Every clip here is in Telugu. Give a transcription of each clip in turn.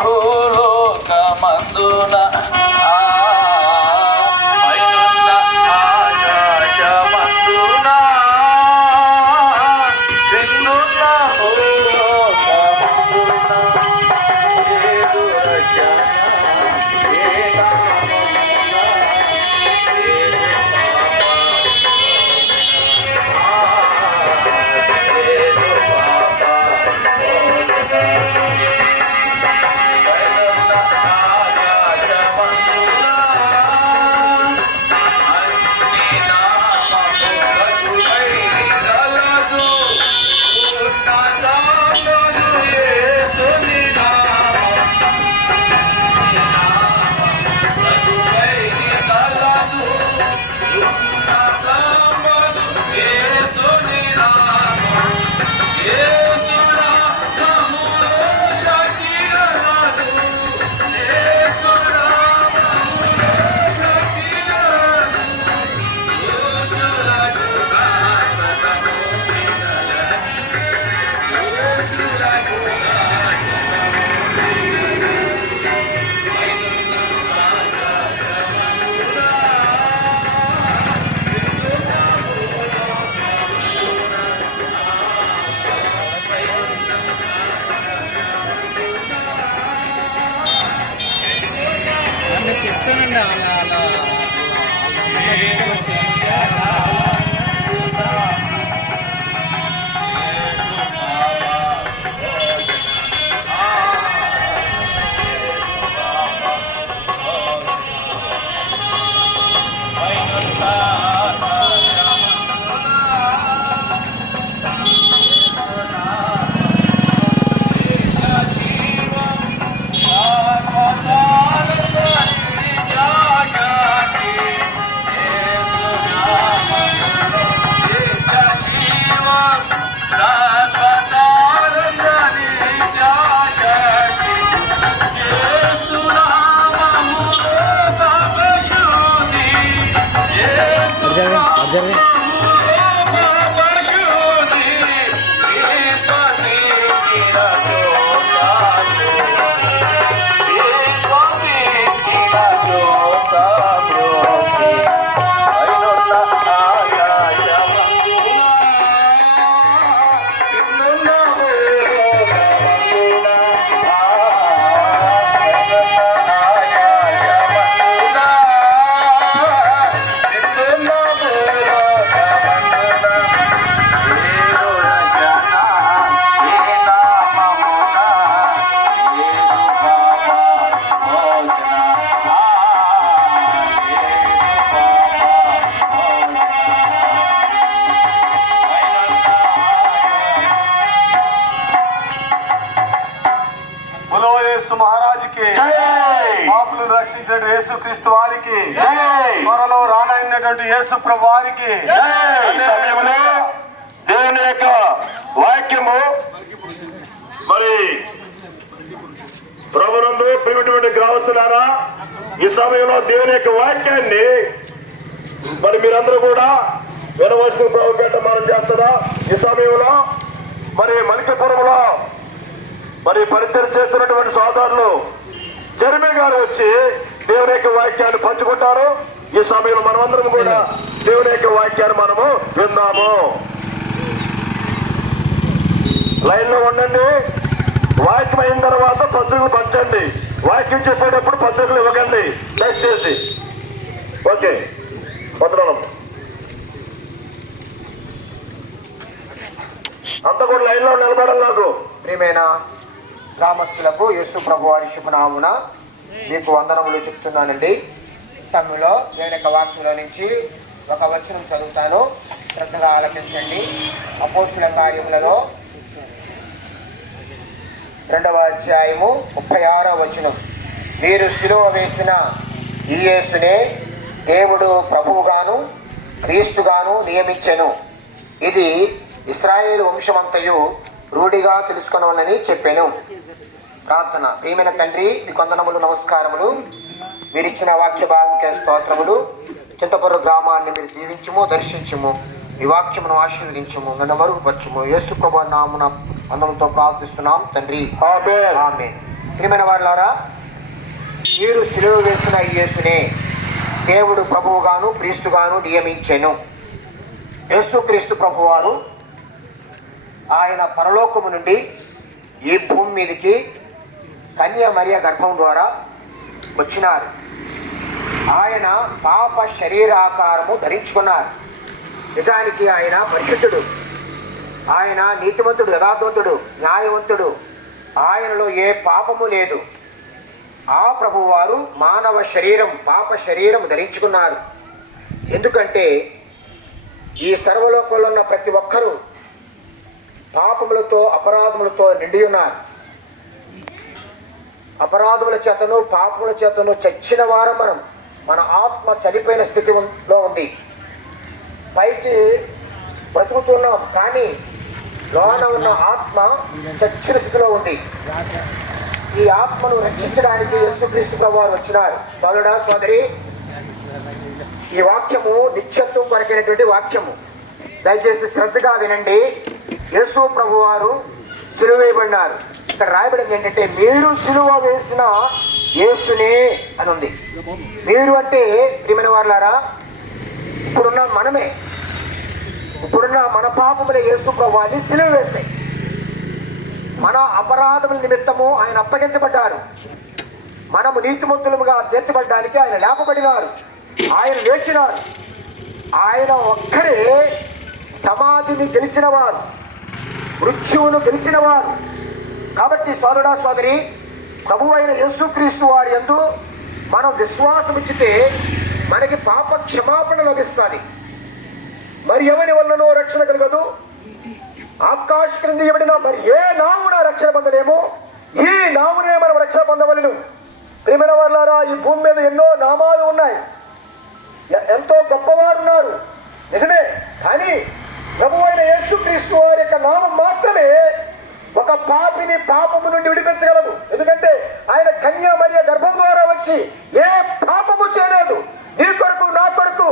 భూలోకమందున చెప్తానండి అలా అలా Ajar యేసుక్రీస్తు వారికి త్వరలో రానైనటువంటి యేసు ప్రభు వారికి సమయంలో దేవుని యొక్క వాక్యము మరి ప్రభునందు ప్రియమైనటువంటి గ్రామస్తులారా, ఈ సమయంలో దేవుని యొక్క వాక్యాన్ని మరి మీరందరూ కూడా వినవలసిన ప్రభుపేట మనం చేస్తున్నా. ఈ సమయంలో మరి మలికపురంలో మరి పరిచయం చేస్తున్నటువంటి సోదరులు జెర్మీ గారు వచ్చి దేవుని యొక్క వాక్యాన్ని పంచుకుంటారు. ఈ సమయంలో మనమందరం కూడా దేవుని యొక్క వాక్యాన్ని మనము విందాము. లైన్ లో ఉండండి. వాక్యం అయిన తర్వాత పత్రికలు పంచండి. వాక్యం చెప్పేటప్పుడు పత్రికలు ఇవ్వకండి దయచేసి. ఓకే, వందనం. అంతా కూడా లైన్ లో నిలబడాలి. నాకు ప్రియమైన గ్రామస్తులకు యేసు ప్రభు వారి శుభనామున మీకు వందనములు చెప్తున్నానండి. ఈ సమయంలో నేను యొక్క వాక్యంలో నుంచి ఒక వచనం చదువుతాను, శ్రద్ధగా ఆలకించండి. అపోస్తుల కార్యములలో 2వ అధ్యాయము 36వ వచనం. మీరు శిలువ వేసిన ఈ యేసునే దేవుడు ప్రభువుగాను క్రీస్తుగాను నియమించెను. ఇది ఇశ్రాయేలు వంశమంతయు రూఢిగా తెలుసుకొనవలని చెప్పాను. ప్రార్థన. ప్రియమైన తండ్రి, మీకు వందనములు, నమస్కారములు. మీరిచ్చిన వాక్య భాగంకే స్తోత్రములు. చింతపురం గ్రామాన్ని మీరు దీవించుము, దర్శించుము, ఈ వాక్యమును ఆశీర్వదించుము, నన్ను మరుగుపరచుము. యేసు ప్రభువు నామమున వందనముతో ప్రార్థిస్తున్నాం తండ్రి. ఆమేన్. ఆమేన్. ప్రియమైన వారులారా, మీరు సిలువ వేసిన ఈ యేసునే దేవుడు ప్రభువుగాను క్రీస్తుగాను నియమించెను. యేసుక్రీస్తు ప్రభువారు ఆయన పరలోకము నుండి ఈ భూమి మీదకి కన్య మరియ గర్భం ద్వారా వచ్చినారు. ఆయన పాప శరీరాకారము ధరించుకున్నారు. నిజానికి ఆయన పరిశుద్ధుడు, ఆయన నీతివంతుడు, యథార్థవంతుడు, న్యాయవంతుడు. ఆయనలో ఏ పాపము లేదు. ఆ ప్రభువారు మానవ శరీరం, పాప శరీరం ధరించుకున్నారు. ఎందుకంటే ఈ సర్వలోకంలో ఉన్న ప్రతి ఒక్కరూ పాపములతో అపరాధములతో నిండి ఉన్నారు. అపరాధముల చేతను పాపముల చేతను చచ్చిన వారం మనం. మన ఆత్మ చనిపోయిన స్థితిలో ఉంది. పైకి బ్రతుకుతున్నాం, కానీ లోన ఉన్న ఆత్మ చచ్చిన స్థితిలో ఉంది. ఈ ఆత్మను రక్షించడానికి యేసుక్రీస్తు ప్రభువారు వచ్చినారు. సోదరుడా, సోదరి, ఈ వాక్యము నిత్యత్వం కొరకైనటువంటి వాక్యము. దయచేసి శ్రద్ధగా వినండి. యేసు ప్రభువారు సిలువ వేయబడినారు. ఇక్కడ రాయబడింది ఏంటంటే, మీరు సిలువ వేసిన యేసునే అని ఉంది. మీరు అంటే ప్రియమైన వారులారా, ఇప్పుడున్న మనమే. ఇప్పుడున్న మన పాపములే యేసు ప్రభువాన్ని సిలువ వేశాయి. మన అపరాధముల నిమిత్తము ఆయన అప్పగించబడ్డారు. మనము నీతిమంతులుగా తీర్చబడ్డానికి ఆయన లేపబడినారు. ఆయన లేచినారు. ఆయన ఒక్కరే సమాధిని గెలిచినవారు, మృత్యువును గెలిచినవారు. కాబట్టి సోదరుడా, సోదరి, ప్రభు అయిన యేసుక్రీస్తు వారి యందు మనం విశ్వాసం ఇచ్చితే మనకి పాప క్షమాపణ లభిస్తుంది. మరి ఎవరి వల్లనో రక్షణ కలగదు. ఆకాశ క్రింద ఇవ్వబడిన మరి ఏ నామున రక్షణ పొందలేము. ఈ నామునే మనం రక్షణ పొందవలను. ప్రియమైన వారులారా, ఈ భూమి మీద ఎన్నో నామాలు ఉన్నాయి, ఎంతో గొప్పవారు ఉన్నారు, నిజమే. కానీ ప్రభు అయిన యేసుక్రీస్తు వారి యొక్క నామం మాత్రమే ఒక పాపిని పాపము నుండి విడిపించగలదు. ఎందుకంటే ఆయన కన్య మరియ గర్భం ద్వారా వచ్చి ఏ పాపము చేయలేదు. నీ కొరకు, నా కొరకు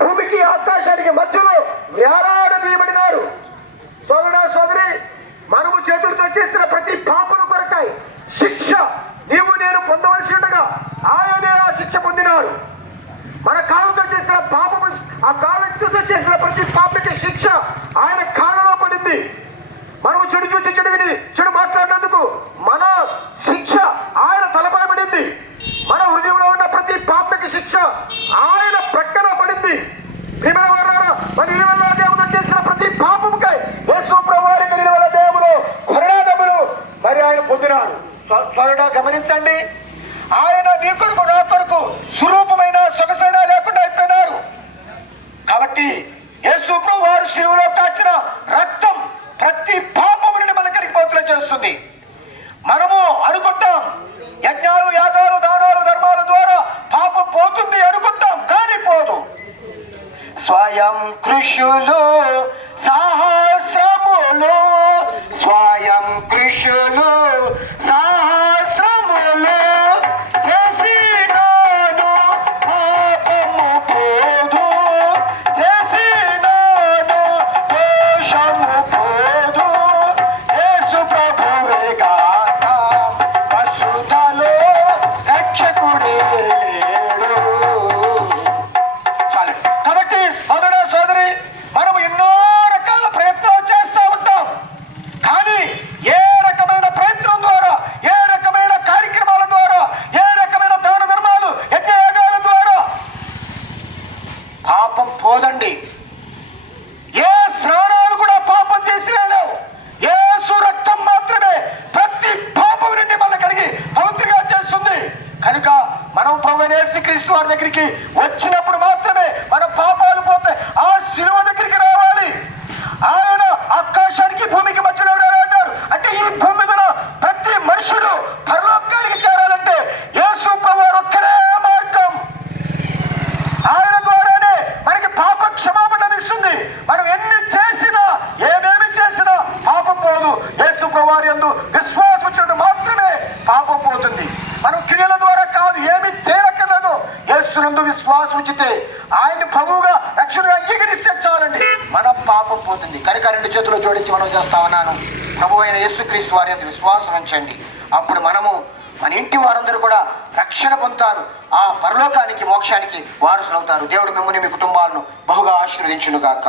భూమికి ఆకాశానికి మధ్యలో వేలాడదీయబడినారు. సోదరుడా, సోదరి, మనము చేతులతో చేసిన ప్రతి పాపను కొరకై శిక్ష నీవు నేను పొందవలసి ఉండగా ఆయనే ఆ శిక్ష పొందినారు. మన కాళ్ళతో చేసిన పాపము, ఆ కాళ్ళతో చేసిన ప్రతి పాపకి శిక్ష ఆయన కాళ్ళలో పడింది. మనము చెడు చూసి చెడు విని చెడు మాట్లాడినందుకు మన శిక్ష ఆయన తలపై పడింది. మన హృదయంలో ఉన్న ప్రతి పాపకి శిక్ష ఆయన ప్రక్కన పడింది. ప్రియమైన వారులారా, మరి ఇరువల్ల దేవుడు చేసిన ప్రతి పాపముకై యేసు ప్రభువారి ఇరువల్ల దేవుడు కొరడాదములు మరి ఆయన పొందినారు. త్వరగా గమనించండి. ఆయన నీ కొరకు, నా కొరకు స్వరూపమైన సొగసైన లేకుండా అయిపోయినారు. కాబట్టి యేసు ప్రభువారు శిలువలో కాచిన రక్తం ప్రతి పాపము నుండి మనకి పోతులు చేస్తుంది. మనము అనుకుంటాం యజ్ఞాలు, యాగాలు, దానాలు, ధర్మాల ద్వారా పాపం పోతుంది అనుకుంటాం, కానీ పోదు. స్వయం కృషులు సహస్రములు, స్వయం కృషులు సహస్రములు చేసినాను పాపము పోదు, చేసినాను దోషము పోదు. యేసు ప్రభువే గాక పరిశుద్ధలో రక్షకుడే లేడు. కాబట్టి సోదరుడా, సోదరి, మనం ఎన్నో రకాల ప్రయత్నాలు చేస్తూ ఉంటాం. కానీ ఏ రకమైన ప్రయత్నం ద్వారా, ఏ రకమైన కార్యక్రమాల ద్వారా, ఏ రకమైన దాన ధర్మాలు, యజ్ఞయాగాల ద్వారా పాపం పోదండి. ఏ స్నానాలు కూడా పాపం చేసినాలేవు. యేసు రక్తం మాత్రమే ప్రతి పాపం నుండి మన కడిగి పవిత్రంగా చేస్తుంది. కనుక మనం ప్రభువైన యేసుక్రీస్తు వారి దగ్గరికి వచ్చినప్పుడు మాత్రమే మన పాపాలు పోతే ఆ శిలువ దగ్గరికి రావాలి. ఆయన ఆకాశానికి భూమికి మధ్యలో అన్నారు. అంటే ఈ భూమి మీద ప్రతి మనుషుడు పరలోకానికి చేరాలంటే యేసు ప్రభువారు ఒక్కరే మార్గం. ఆయన ద్వారానే మనకి పాప క్షమాపణ లభిస్తుంది. మనం ఎన్ని చేసినా, ఏమేమి చేసినా పాపం పోదు. యేసు ప్రభువారి యందు విశ్వాసం వచ్చినట్టు మాత్రమే పాపం పోతుంది. మనం క్రియల ద్వారా కాదు, ఏమి చేయనక్కర్లేదు. యేసునందు విశ్వాసం ఉంచితే, ఆయన ప్రభువుగా రక్షణగా అంగీకరిస్తే చాలండి, మన పాపం పోతుంది. కనుక రెండు చేతులు జోడించి మనం చేస్తా ఉన్నాను. ప్రభు అయిన యేసుక్రీస్తు వారి యందు విశ్వాసం ఉంచండి. అప్పుడు మనము మన ఇంటి వారందరూ కూడా రక్షణ పొందుతారు, ఆ పరలోకానికి మోక్షానికి వారసులవుతారు. దేవుడు మిమ్మల్ని మీ కుటుంబాలను బహుగా ఆశీర్వదించును గాక.